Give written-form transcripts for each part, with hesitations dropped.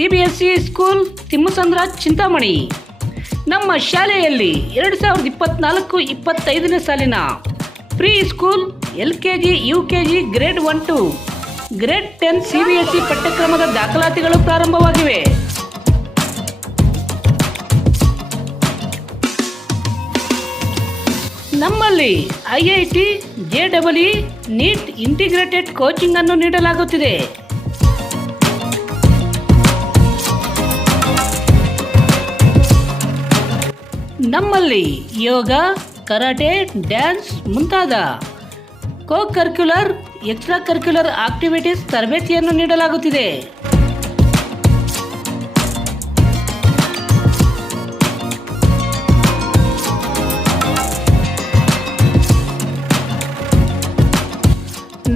CBSE school Thimmasandra Chintamani. ನಮ್ಮ ಶಾಲೆಯಲ್ಲಿ 2024-25ನೇ ಸಾಲಿನ pre school LKG UKG grade 1 to grade 10 CBSE ಪಠ್ಯಕ್ರಮದ ದಾಖಲಾತಿಗಳು ಪ್ರಾರಂಭವಾಗಿವೆ. ನಮ್ಮಲ್ಲಿ IIT, JEE, NEET integrated coaching ಅನ್ನು ನೀಡಲಾಗುತ್ತಿದೆ. ನಮ್ಮಲ್ಲಿ ಯೋಗ, ಕರಾಟೆ, ಡ್ಯಾನ್ಸ್ ಮುಂತಾದ ಕೋ-ಕರಿಕ್ಯುಲರ್, ಎಕ್ಸ್ಟ್ರಾ ಕರಿಕ್ಯುಲರ್ ಆಕ್ಟಿವಿಟೀಸ್ ತರಬೇತಿಯನ್ನು ನೀಡಲಾಗುತ್ತಿದೆ.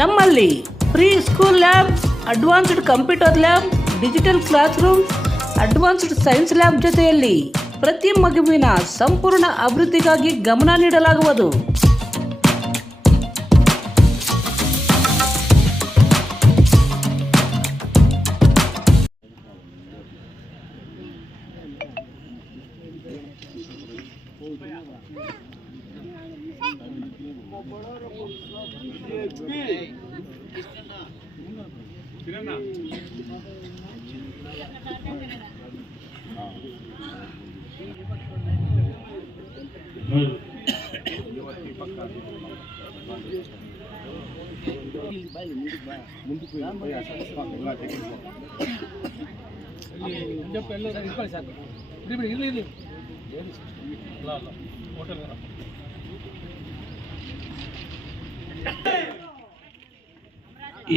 ನಮ್ಮಲ್ಲಿ pre school lab, advanced computer lab, digital classroom, advanced science lab ಜೊತೆಯಲ್ಲಿ ಪ್ರತಿ ಮಗುವಿನ ಸಂಪೂರ್ಣ ಅಭಿವೃದ್ಧಿಗಾಗಿ ಗಮನ ನೀಡಲಾಗುವುದು.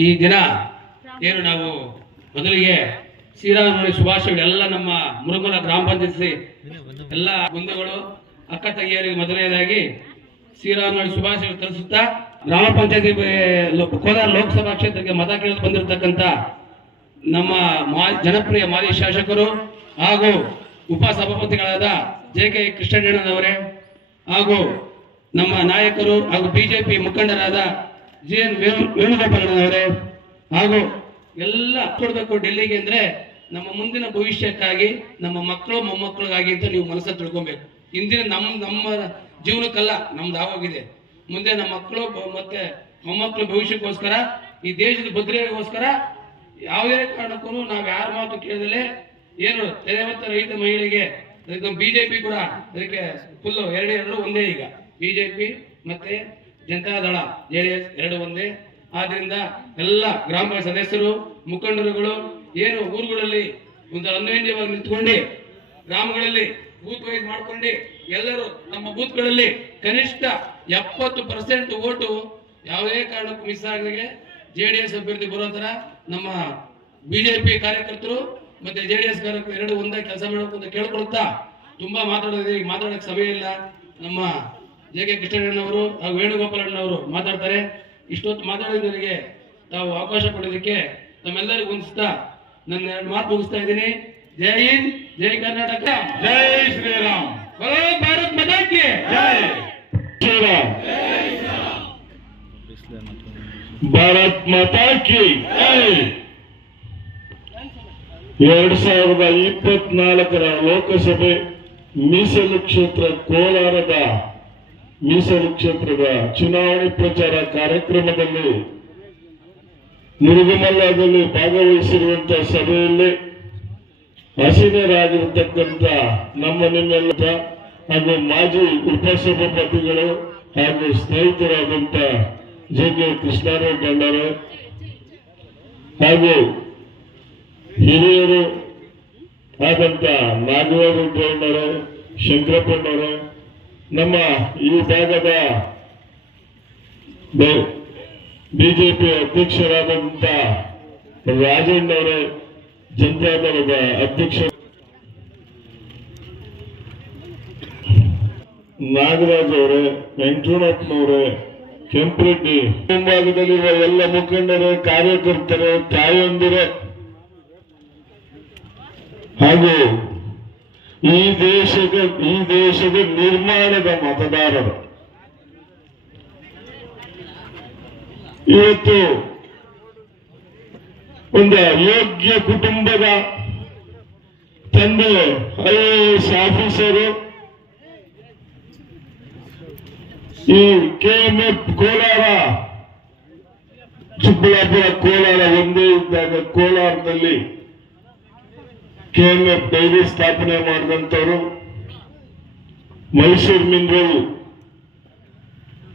ಈ ದಿನ ಏನು ನಾವು ಮೊದಲಿಗೆ ಶ್ರೀರಾಮನವಮಿ ಶುಭಾಶಯಗಳು ಎಲ್ಲ ನಮ್ಮ ಮುರುಗುಲ ಗ್ರಾಮ ಪಂಚಾಯತಿ ಎಲ್ಲ ಬಂಧುಗಳು, ಅಕ್ಕ ತಂಗಿಯರಿಗೆ ಮೊದಲನೇದಾಗಿ ಶ್ರೀರಾಮನವಮಿ ಶುಭಾಶಯಗಳು ತಿಳಿಸುತ್ತಾ, ಗ್ರಾಮ ಪಂಚಾಯತಿ ಕೋಲಾರ ಲೋಕಸಭಾ ಕ್ಷೇತ್ರಕ್ಕೆ ಮತ ಕೇಳಲು ಬಂದಿರತಕ್ಕಂತ ನಮ್ಮ ಜನಪ್ರಿಯ ಮಾಜಿ ಶಾಸಕರು ಹಾಗೂ ಉಪ ಸಭಾಪತಿಗಳಾದ JK ಕೃಷ್ಣಣ್ಣನವರೇ ಹಾಗೂ ನಮ್ಮ ನಾಯಕರು ಹಾಗೂ BJP ಮುಖಂಡರಾದ GN ವೇಣುಗೋಪಾಲನವರೇ ಹಾಗೂ ಎಲ್ಲ ಕೊಡಬೇಕು ಡೆಲ್ಲಿಗೆ ಅಂದ್ರೆ ನಮ್ಮ ಮುಂದಿನ ಭವಿಷ್ಯಕ್ಕಾಗಿ, ನಮ್ಮ ಮಕ್ಕಳು ಮೊಮ್ಮಕ್ಕಳಿಗಾಗಿ ಅಂತ ನೀವು ಮನಸ್ಸಲ್ಲಿ ತಿಳ್ಕೊಬೇಕು. ಇಂದಿನ ನಮ್ಮ ಜೀವನಕ್ಕಲ್ಲ, ನಮ್ದು ಆಗೋಗಿದೆ. ಮುಂದೆ ನಮ್ಮ ಮಕ್ಕಳು ಮತ್ತೆ ಮೊಮ್ಮಕ್ಕಳ ಭವಿಷ್ಯಕ್ಕೋಸ್ಕರ, ಈ ದೇಶದ ಭದ್ರತೆಗೋಸ್ಕರ ಯಾವುದೇ ಕಾರಣಕ್ಕೂ ನಾವು ಯಾರ ಮಾತು ಕೇಳಿದಲೇ ಏನು ರೈತ ಮಹಿಳೆಗೆ BJP ಕೂಡ ಅದಕ್ಕೆ ಫುಲ್ಲು ಎರಡು ಒಂದೇ. ಈಗ BJP ಮತ್ತೆ ಜನತಾದಳ JDS ಎರಡು ಒಂದೇ. ಆದ್ರಿಂದ ಎಲ್ಲ ಗ್ರಾಮ ಸದಸ್ಯರು, ಮುಖಂಡರುಗಳು ಏನು ಊರುಗಳಲ್ಲಿ ಒಂದು ಅನ್ಯೋನ್ಯವಾಗಿ ನಿಂತ್ಕೊಂಡು ಗ್ರಾಮಗಳಲ್ಲಿ ಬೂತ್ ವೈಸ್ ಮಾಡ್ಕೊಂಡು ಎಲ್ಲರೂ ನಮ್ಮ ಬೂತ್ಗಳಲ್ಲಿ ಕನಿಷ್ಠ 70% ಓಟು ಯಾವುದೇ ಕಾರಣಕ್ಕೂ ಮಿಸ್ ಆಗದೆ JDS ಅಭ್ಯರ್ಥಿ ಬರೋ ತರ ನಮ್ಮ BJP ಕಾರ್ಯಕರ್ತರು ಮತ್ತೆ JDS ಕಾರ್ಯಕರ್ತರು ಎರಡು ಒಂದೇ ಕೆಲಸ ಮಾಡಬೇಕು ಅಂತ ಕೇಳ್ಕೊಳ್ತಾ, ತುಂಬಾ ಮಾತಾಡೋದಿದೆ, ಈಗ ಮಾತಾಡೋಕೆ ಸಮಯ ಇಲ್ಲ. ನಮ್ಮ JK ಕೃಷ್ಣಣ್ಣನವರು ಹಾಗೂ ವೇಣುಗೋಪಾಲಣ್ಣವರು ಮಾತಾಡ್ತಾರೆ. ಇಷ್ಟೊತ್ತು ಮಾತಾಡೋದರಿಗೆ ತಾವು ಅವಕಾಶ ಕೊಡೋದಕ್ಕೆ ತಮ್ಮೆಲ್ಲರಿಗೂ ಹೊಂದಿಸ್ತಾ ನನ್ನ ಎರಡು ಮಾತು ಮುಗಿಸ್ತಾ ಇದ್ದೀನಿ. ಜೈ ಹಿಂದ್, ಜೈ ಕರ್ನಾಟಕ, ಜೈ ಶ್ರೀರಾಮ್, ಬರೋ ಭಾರತ್ ಮಾತಾ ಕಿ ಜೈ, ಶ್ರೀರಾಮ್, ಭಾರತ್ ಮಾತಾ ಕಿ ಜೈ. 2024ರ ಲೋಕಸಭೆ ಮೀಸಲು ಕ್ಷೇತ್ರ ಕೋಲಾರದ ಮೀಸಲು ಕ್ಷೇತ್ರದ ಚುನಾವಣೆ ಪ್ರಚಾರ ಕಾರ್ಯಕ್ರಮದಲ್ಲಿ ಮುರುಗಮಲ್ಲದಲ್ಲಿ ಭಾಗವಹಿಸಿರುವಂತಹ ಸಭೆಯಲ್ಲಿ ಹಸೀನರಾಗಿರತಕ್ಕಂಥ ನಿಮ್ಮೆಲ್ಲ ಹಾಗೂ ಮಾಜಿ ಉಪಸಭಾಪತಿಗಳು ಹಾಗೂ ಸ್ನೇಹಿತರಾದಂಥ JK ಕೃಷ್ಣಣ್ಣನವರು ಹಾಗೂ ಹಿರಿಯರು ಆದಂತ ನಾಗವೇಂದ್ರಣ್ಣವರು, ಶಂಕರಪ್ಪಣ್ಣವರು, ನಮ್ಮ ಈ ಭಾಗದ BJP ಅಧ್ಯಕ್ಷರಾದಂತ ರಾಜಣ್ಣವರೇ, ಜನತಾದಳದ ಅಧ್ಯಕ್ಷ ನಾಗರಾಜ್ ಅವರೇ, ವೆಂಕಟರಮಣಪ್ಪನವರೇ, ಕೆಂಪರೆಡ್ಡಿ, ಮುಂಭಾಗದಲ್ಲಿರುವ ಎಲ್ಲ ಮುಖಂಡರೇ, ಕಾರ್ಯಕರ್ತರೇ, ತಾಯಂದಿರೇ ಹಾಗೂ ಈ ದೇಶದ ನಿರ್ಮಾಣದ ಮತದಾರರು ಇವತ್ತು ಒಂದು ಯೋಗ್ಯ ಕುಟುಂಬದ ತಂದೆ IAS ಆಫೀಸರು, ಈ KMF ಕೋಲಾರ, ಚಿಕ್ಕಬಳ್ಳಾಪುರ ಕೋಲಾರ ಒಂದೇ ಇದ್ದಾಗ ಕೋಲಾರದಲ್ಲಿ KMF ಡೈರಿ ಸ್ಥಾಪನೆ ಮಾಡಿದಂಥವರು, ಮೈಸೂರು ಮಿನರಲ್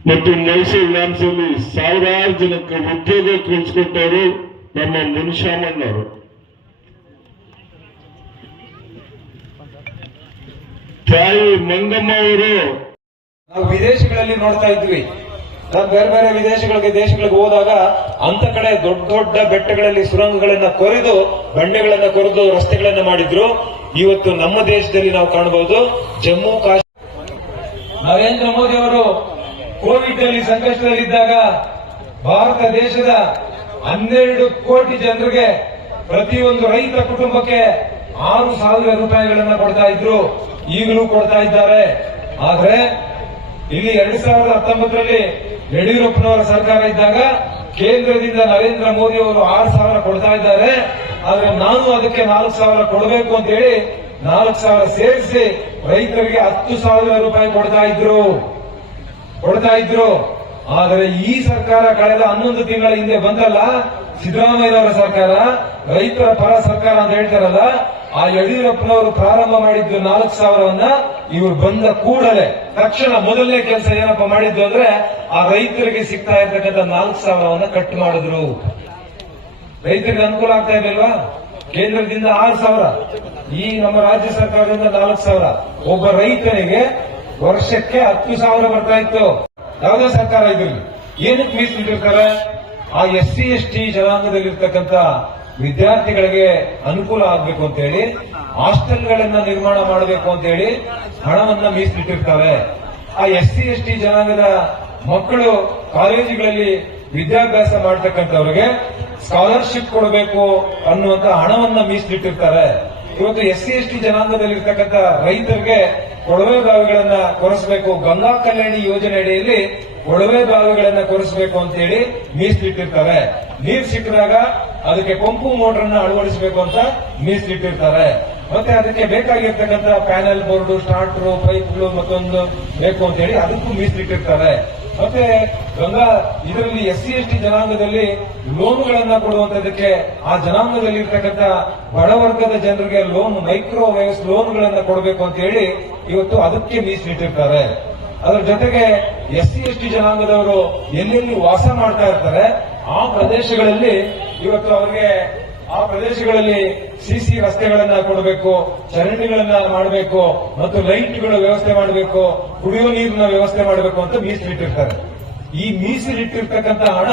ಮತ್ತು ಮೈಸೂರು ಲ್ಯಾಂಬ್ಸ್ ಅಲ್ಲಿ ಸಾವಿರಾರು ಜನಕ್ಕೆ ಉದ್ಯೋಗ ಕಲ್ಪಿಸಿಕೊಟ್ಟವರು ನಮ್ಮ ಮುನಿಶಾಮಣ್ಣವರು. ತಾಯಿ ಮಂಗಮ್ಮ ಅವರು ನಾವು ವಿದೇಶಗಳಲ್ಲಿ ನೋಡ್ತಾ ಇದ್ವಿ. ನಾವು ಬೇರೆ ಬೇರೆ ದೇಶಗಳಿಗೆ ಹೋದಾಗ ಅಂತ ಕಡೆ ದೊಡ್ಡ ದೊಡ್ಡ ಬೆಟ್ಟಗಳಲ್ಲಿ ಸುರಂಗಗಳನ್ನ ಕೊರೆದು, ಬಂಡೆಗಳನ್ನ ಕೊರೆದು ರಸ್ತೆಗಳನ್ನ ಮಾಡಿದ್ರು. ಇವತ್ತು ನಮ್ಮ ದೇಶದಲ್ಲಿ ನಾವು ಕಾಣಬಹುದು. ಜಮ್ಮು ಕಾಶ್ಮೀರ ನರೇಂದ್ರ ಮೋದಿ ಅವರು ಕೋವಿಡ್ ನಲ್ಲಿ ಸಂಕಷ್ಟದಲ್ಲಿದ್ದಾಗ ಭಾರತ ದೇಶದ 12 ಕೋಟಿ ಜನರಿಗೆ ಪ್ರತಿಯೊಂದು ರೈತ ಕುಟುಂಬಕ್ಕೆ 6,000 ರೂಪಾಯಿಗಳನ್ನ ಕೊಡ್ತಾ ಇದ್ರು. ಈಗಲೂ ಕೊಡ್ತಾ ಇದ್ದಾರೆ. ಆದ್ರೆ ಇಲ್ಲಿ 2019ರಲ್ಲಿ ಯಡಿಯೂರಪ್ಪನವರ ಸರ್ಕಾರ ಇದ್ದಾಗ ಕೇಂದ್ರದಿಂದ ನರೇಂದ್ರ ಮೋದಿ ಅವರು 6,000 ಕೊಡ್ತಾ ಇದ್ದಾರೆ. ಆದ್ರೆ ನಾನು ಅದಕ್ಕೆ 4,000 ಕೊಡಬೇಕು ಅಂತ ಹೇಳಿ 4,000 ಸೇರಿಸಿ ರೈತರಿಗೆ 10,000 ರೂಪಾಯಿ ಕೊಡ್ತಾ ಇದ್ರು. ಆದರೆ ಈ ಸರ್ಕಾರ ಕಳೆದ 11 ತಿಂಗಳ ಹಿಂದೆ ಬಂದಲ್ಲ, ಸಿದ್ದರಾಮಯ್ಯನವರ ಸರ್ಕಾರ, ರೈತರ ಪರ ಸರ್ಕಾರ ಅಂತ ಹೇಳ್ತಾರಲ್ಲ, ಆ ಯಡಿಯೂರಪ್ಪನವರು ಪ್ರಾರಂಭ ಮಾಡಿದ್ದು 4,000ವನ್ನ ಇವರು ಬಂದ ಕೂಡಲೇ ತಕ್ಷಣ ಮೊದಲನೇ ಕೆಲಸ ಏನಪ್ಪ ಮಾಡಿದ್ದು ಅಂದ್ರೆ ಆ ರೈತರಿಗೆ ಸಿಗ್ತಾ ಇರ್ತಕ್ಕಂಥ 4,000ವನ್ನ ಕಟ್ ಮಾಡಿದ್ರು. ರೈತರಿಗೆ ಅನುಕೂಲ ಆಗ್ತಾ ಇರಲಿಲ್ವಾ? ಕೇಂದ್ರದಿಂದ 6,000, ಈ ನಮ್ಮ ರಾಜ್ಯ ಸರ್ಕಾರದಿಂದ 4,000. ಒಬ್ಬ ರೈತನಿಗೆ ವರ್ಷಕ್ಕೆ 10,000 ಬರ್ತಾ ಇತ್ತು. ಯಾವುದೇ ಸರ್ಕಾರ ಇದ್ರಲ್ಲಿ ಏನಕ್ಕೆ ಮೀಸಲಿಟ್ಟಿರ್ತಾರೆ? ಆ SC ST ಜನಾಂಗದಲ್ಲಿರ್ತಕ್ಕಂಥ ವಿದ್ಯಾರ್ಥಿಗಳಿಗೆ ಅನುಕೂಲ ಆಗಬೇಕು ಅಂತ ಹೇಳಿ, ಹಾಸ್ಟೆಲ್ಗಳನ್ನ ನಿರ್ಮಾಣ ಮಾಡಬೇಕು ಅಂತ ಹೇಳಿ ಹಣವನ್ನ ಮೀಸಲಿಟ್ಟಿರ್ತಾರೆ. ಆ SC ST ಜನಾಂಗದ ಮಕ್ಕಳು ಕಾಲೇಜುಗಳಲ್ಲಿ ವಿದ್ಯಾಭ್ಯಾಸ ಮಾಡತಕ್ಕಂಥವ್ರಿಗೆ ಸ್ಕಾಲರ್ಶಿಪ್ ಕೊಡಬೇಕು ಅನ್ನುವಂತ ಹಣವನ್ನ ಮೀಸಲಿಟ್ಟಿರ್ತಾರೆ. ಇವತ್ತು SC ST ಜನಾಂಗದಲ್ಲಿರ್ತಕ್ಕಂಥ ರೈತರಿಗೆ ಕೊಳವೆ ಬಾವಿಗಳನ್ನ ಕೊರೆಸಬೇಕು, ಗಂಗಾ ಕಲ್ಯಾಣಿ ಯೋಜನೆ ಅಡಿಯಲ್ಲಿ ಕೊಳವೆ ಬಾವಿಗಳನ್ನ ಕೊರೆಸಬೇಕು ಅಂತ ಹೇಳಿ ಮೀಸಲಿಟ್ಟಿರ್ತಾರೆ. ನೀರು ಸಿಕ್ಕಿದಾಗ ಅದಕ್ಕೆ ಪಂಪು ಮೋಟರ್ ಅಳವಡಿಸಬೇಕು ಅಂತ ಮೀಸಲಿಟ್ಟಿರ್ತಾರೆ. ಮತ್ತೆ ಅದಕ್ಕೆ ಬೇಕಾಗಿರ್ತಕ್ಕಂಥ ಪ್ಯಾನಲ್ ಬೋರ್ಡ್, ಸ್ಟಾರ್ಟರ್, ಪೈಪ್ಗಳು ಮತ್ತೊಂದು ಬೇಕು ಅಂತ ಹೇಳಿ ಅದಕ್ಕೂ ಮೀಸಲಿಟ್ಟಿರ್ತಾರೆ. ಮತ್ತೆ ಇದರಲ್ಲಿ SC ST ಜನಾಂಗದಲ್ಲಿ ಲೋನ್ಗಳನ್ನ ಕೊಡುವಂತದಕ್ಕೆ ಆ ಜನಾಂಗದಲ್ಲಿ ಇರ್ತಕ್ಕಂಥ ಬಡವರ್ಗದ ಜನರಿಗೆ ಲೋನ್, ಮೈಕ್ರೋ ವೇವ್ಸ್ ಲೋನ್ಗಳನ್ನ ಕೊಡಬೇಕು ಅಂತ ಹೇಳಿ ಇವತ್ತು ಅದಕ್ಕೆ ಮೀಸಲಿಟ್ಟಿರ್ತಾರೆ. ಅದರ ಜೊತೆಗೆ SC ST ಜನಾಂಗದವರು ಎಲ್ಲೆಲ್ಲಿ ವಾಸ ಮಾಡ್ತಾ ಇರ್ತಾರೆ ಆ ಪ್ರದೇಶಗಳಲ್ಲಿ ಇವತ್ತು ಅವರಿಗೆ ಆ ಪ್ರದೇಶಗಳಲ್ಲಿ CC ರಸ್ತೆಗಳನ್ನ ಕೊಡಬೇಕು, ಚರಂಡಿಗಳನ್ನ ಮಾಡಬೇಕು, ಮತ್ತು ಲೈಟ್ಗಳ ವ್ಯವಸ್ಥೆ ಮಾಡಬೇಕು, ಕುಡಿಯುವ ನೀರಿನ ವ್ಯವಸ್ಥೆ ಮಾಡಬೇಕು ಅಂತ ಮೀಸಲಿಟ್ಟಿರ್ತಾರೆ. ಈ ಮೀಸಲಿಟ್ಟಿರ್ತಕ್ಕಂಥ ಹಣ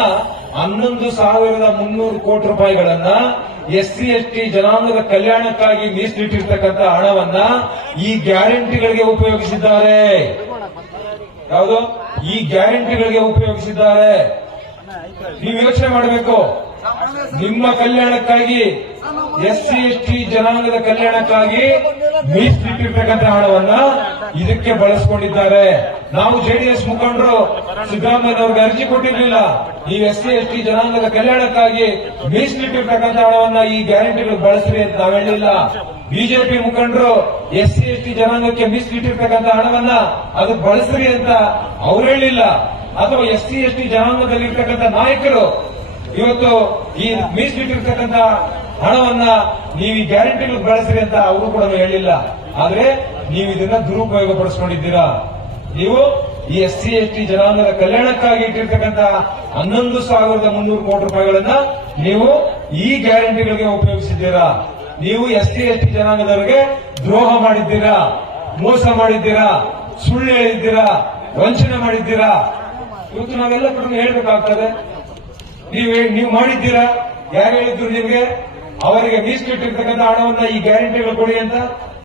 11,300 ಕೋಟಿ ರೂಪಾಯಿಗಳನ್ನ SC ST ಜನಾಂಗದ ಕಲ್ಯಾಣಕ್ಕಾಗಿ ಮೀಸಲಿಟ್ಟಿರ್ತಕ್ಕಂಥ ಹಣವನ್ನ ಈ ಗ್ಯಾರಂಟಿಗಳಿಗೆ ಉಪಯೋಗಿಸಿದ್ದಾರೆ. ಯಾವುದು? ಈ ಗ್ಯಾರಂಟಿಗಳಿಗೆ ಉಪಯೋಗಿಸಿದ್ದಾರೆ. ನೀವು ಯೋಚನೆ ಮಾಡಬೇಕು. ನಿಮ್ಮ ಕಲ್ಯಾಣಕ್ಕಾಗಿ, SC ST ಜನಾಂಗದ ಕಲ್ಯಾಣಕ್ಕಾಗಿ ಮೀಸಲಿಟ್ಟಿರ್ತಕ್ಕಂಥ ಹಣವನ್ನ ಇದಕ್ಕೆ ಬಳಸಿಕೊಂಡಿದ್ದಾರೆ. ನಾವು JDS ಮುಖಂಡರು ಸಿದ್ದರಾಮಯ್ಯನವರಿಗೆ ಅರ್ಜಿ ಕೊಟ್ಟಿರಲಿಲ್ಲ. ಈ SC ST ಜನಾಂಗದ ಕಲ್ಯಾಣಕ್ಕಾಗಿ ಮೀಸಲಿಟ್ಟಿರ್ತಕ್ಕಂಥ ಹಣವನ್ನ ಈ ಗ್ಯಾರಂಟಿಗಳು ಬಳಸ್ರಿ ಅಂತ ನಾವು ಹೇಳಿಲ್ಲ. ಬಿಜೆಪಿ ಮುಖಂಡರು SC ST ಜನಾಂಗಕ್ಕೆ ಮೀಸಲಿಟ್ಟಿರ್ತಕ್ಕಂಥ ಹಣವನ್ನ ಅದಕ್ಕೆ ಬಳಸ್ರಿ ಅಂತ ಅವ್ರು ಹೇಳಿಲ್ಲ. ಅಥವಾ SC ST ಜನಾಂಗದಲ್ಲಿರ್ತಕ್ಕಂಥ ನಾಯಕರು ಇವತ್ತು ಈ ಮೀಸಲಿಟ್ಟಿರ್ತಕ್ಕಂಥ ಹಣವನ್ನ ನೀವು ಈ ಗ್ಯಾರಂಟಿಗಳು ಬಳಸ್ರಿ ಅಂತ ಅವರು ಕೂಡ ಹೇಳಿಲ್ಲ. ಆದ್ರೆ ನೀವು ಇದನ್ನ ದುರುಪಯೋಗ ಪಡಿಸ್ಕೊಂಡಿದ್ದೀರಾ. ನೀವು ಈ SC ST ಜನಾಂಗದ ಕಲ್ಯಾಣಕ್ಕಾಗಿ ಇಟ್ಟಿರ್ತಕ್ಕಂಥ 11,300 ಕೋಟಿ ರೂಪಾಯಿಗಳನ್ನ ನೀವು ಈ ಗ್ಯಾರಂಟಿಗಳಿಗೆ ಉಪಯೋಗಿಸಿದ್ದೀರಾ. ನೀವು SC ST ಜನಾಂಗದವರಿಗೆ ದ್ರೋಹ ಮಾಡಿದ್ದೀರಾ, ಮೋಸ ಮಾಡಿದ್ದೀರಾ, ಸುಳ್ಳು ಹೇಳಿದ್ದೀರಾ, ವಂಚನೆ ಮಾಡಿದ್ದೀರಾ. ಇವತ್ತು ನಾವೆಲ್ಲ ಕೂಡ ಹೇಳ್ಬೇಕಾಗ್ತದೆ. ನೀವು ಮಾಡಿದ್ದೀರಾ? ಯಾರು ಹೇಳಿದ್ರು ನಿಮಗೆ ಅವರಿಗೆ ಮೀಸಲಿಟ್ಟಿರ್ತಕ್ಕಂಥ ಹಣವನ್ನ ಈ ಗ್ಯಾರಂಟಿಗಳು ಕೊಡಿ ಅಂತ?